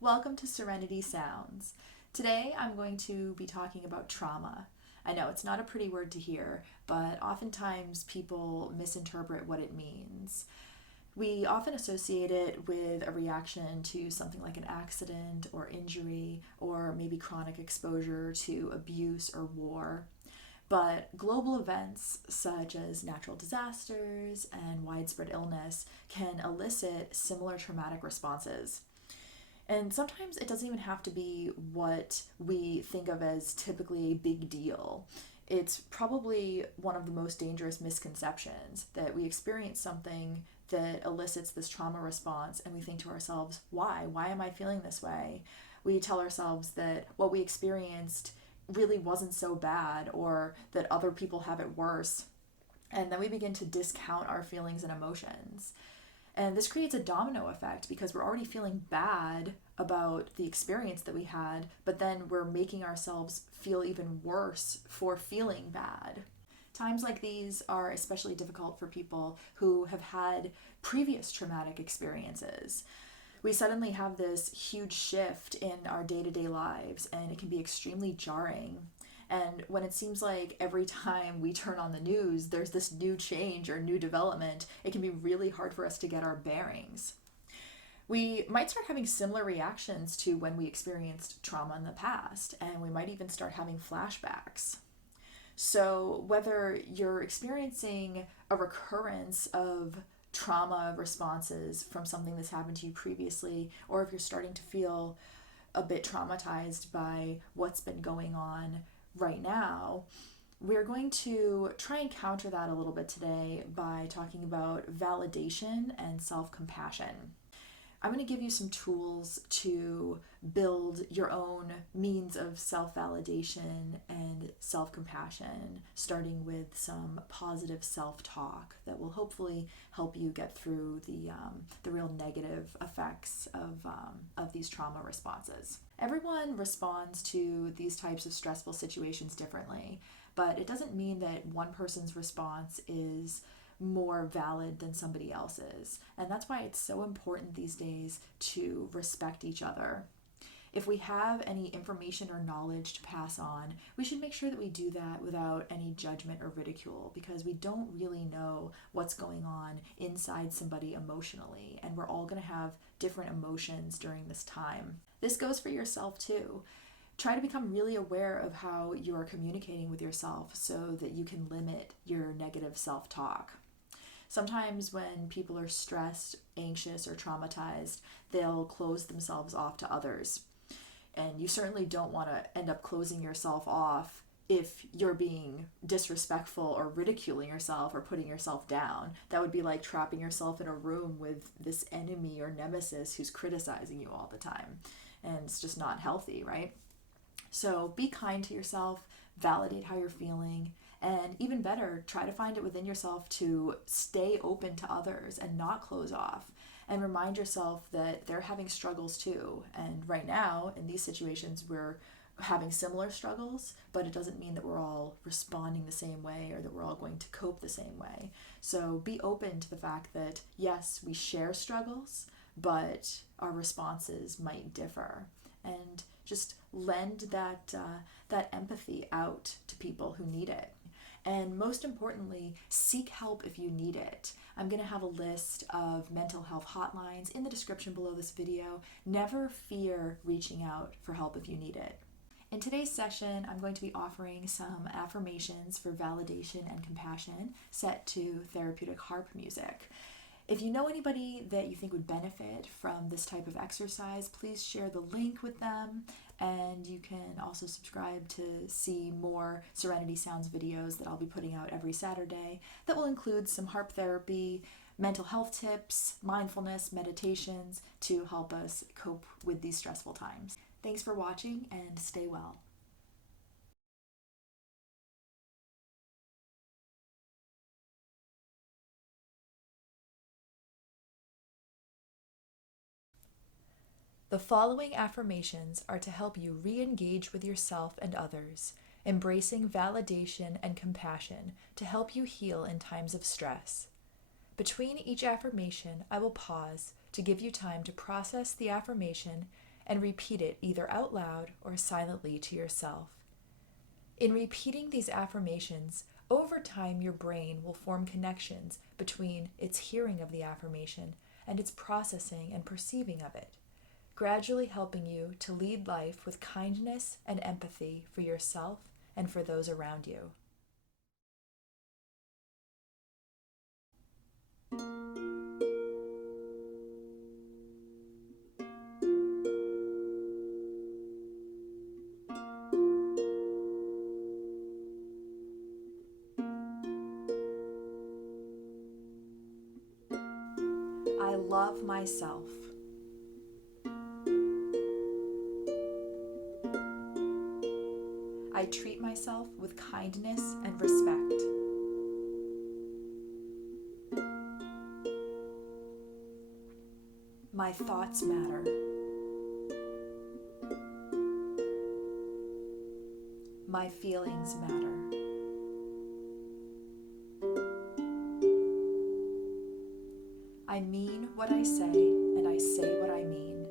Welcome to Serenity Sounds. Today I'm going to be talking about trauma. I know it's not a pretty word to hear, but oftentimes people misinterpret what it means. We often associate it with a reaction to something like an accident or injury, or maybe chronic exposure to abuse or war. But global events such as natural disasters and widespread illness can elicit similar traumatic responses. And sometimes it doesn't even have to be what we think of as typically a big deal. It's probably one of the most dangerous misconceptions that we experience something that elicits this trauma response and we think to ourselves, why? Why am I feeling this way? We tell ourselves that what we experienced really wasn't so bad or that other people have it worse. And then we begin to discount our feelings and emotions. And this creates a domino effect because we're already feeling bad about the experience that we had, but then we're making ourselves feel even worse for feeling bad. Times like these are especially difficult for people who have had previous traumatic experiences. We suddenly have this huge shift in our day to day lives, and it can be extremely jarring. And when it seems like every time we turn on the news, there's this new change or new development, it can be really hard for us to get our bearings. We might start having similar reactions to when we experienced trauma in the past, and we might even start having flashbacks. So, whether you're experiencing a recurrence of trauma responses from something that's happened to you previously, or if you're starting to feel a bit traumatized by what's been going on right now, we're going to try and counter that a little bit today by talking about validation and self compassion. I'm going to give you some tools to build your own means of self validation and self compassion, starting with some positive self talk that will hopefully help you get through the real negative effects of these trauma responses. Everyone responds to these types of stressful situations differently, but it doesn't mean that one person's response is more valid than somebody else's. And that's why it's so important these days to respect each other. If we have any information or knowledge to pass on, we should make sure that we do that without any judgment or ridicule, because we don't really know what's going on inside somebody emotionally, and we're all going to have different emotions during this time. This goes for yourself too. Try to become really aware of how you are communicating with yourself so that you can limit your negative self-talk. Sometimes when people are stressed, anxious, or traumatized, they'll close themselves off to others. And you certainly don't want to end up closing yourself off if you're being disrespectful or ridiculing yourself or putting yourself down. That would be like trapping yourself in a room with this enemy or nemesis who's criticizing you all the time. And it's just not healthy, right? So be kind to yourself, validate how you're feeling, and even better, try to find it within yourself to stay open to others and not close off. And remind yourself that they're having struggles too. And right now, in these situations, we're having similar struggles, but it doesn't mean that we're all responding the same way or that we're all going to cope the same way. So be open to the fact that, yes, we share struggles, but our responses might differ. And just lend that empathy out to people who need it. And most importantly, seek help if you need it. I'm going to have a list of mental health hotlines in the description below this video. Never fear reaching out for help if you need it. In today's session, I'm going to be offering some affirmations for validation and compassion set to therapeutic harp music. If you know anybody that you think would benefit from this type of exercise, please share the link with them. And you can also subscribe to see more Serenity Sounds videos that I'll be putting out every Saturday that will include some harp therapy, mental health tips, mindfulness, meditations to help us cope with these stressful times. Thanks for watching and stay well. The following affirmations are to help you re-engage with yourself and others, embracing validation and compassion to help you heal in times of stress. Between each affirmation, I will pause to give you time to process the affirmation and repeat it either out loud or silently to yourself. In repeating these affirmations, over time your brain will form connections between its hearing of the affirmation and its processing and perceiving of it, gradually helping you to lead life with kindness and empathy for yourself and for those around you. I love myself. I treat myself with kindness and respect. My thoughts matter. My feelings matter. I mean what I say, and I say what I mean.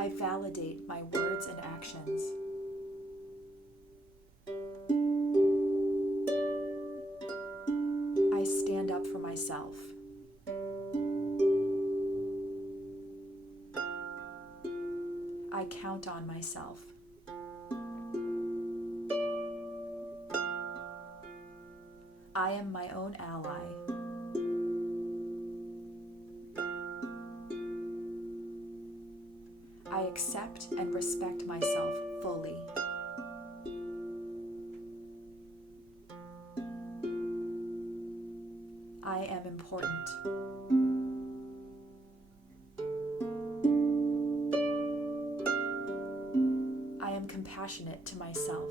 I validate my words and actions. I stand up for myself. I count on myself. I am my own ally. I accept and respect myself fully. I am important. I am compassionate to myself.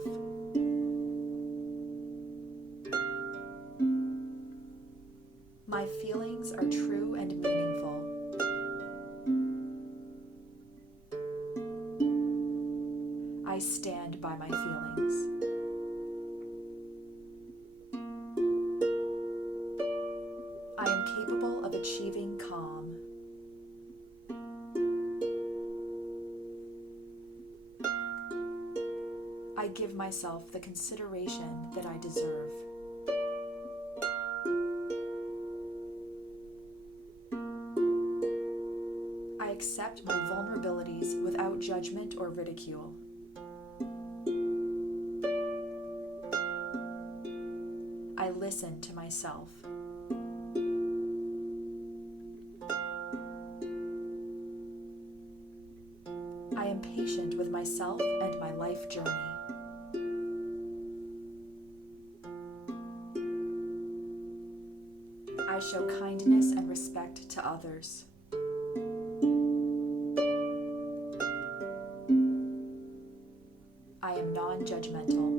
My feelings are true and meaningful. I stand by my feelings. I am capable of achieving calm. I give myself the consideration that I deserve. I accept my vulnerabilities without judgment or ridicule. I listen to myself. I am patient with myself and my life journey. I show kindness and respect to others. I am non-judgmental.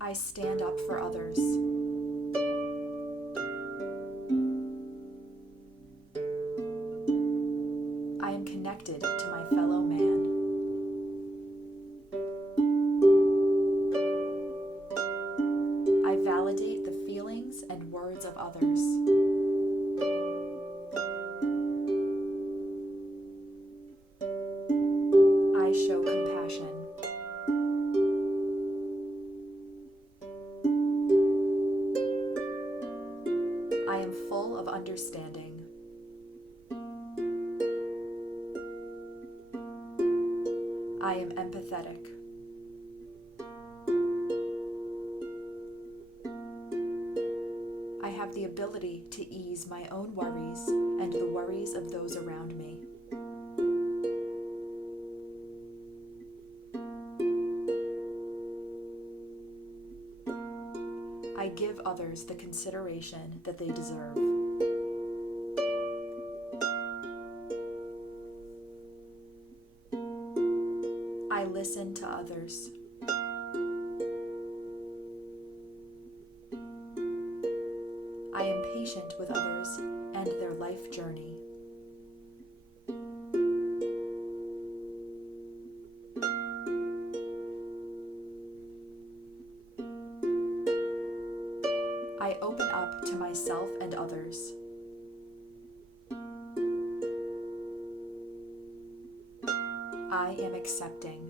I stand up for others. I am connected to my fellow man. I validate the feelings and words of others. I show compassion. I am full of understanding. I am empathetic. I have the ability to ease my own worries and the worries of those around me. I give others the consideration that they deserve. I listen to others. I am patient with others and their life journey. I open up to myself and others. I am accepting.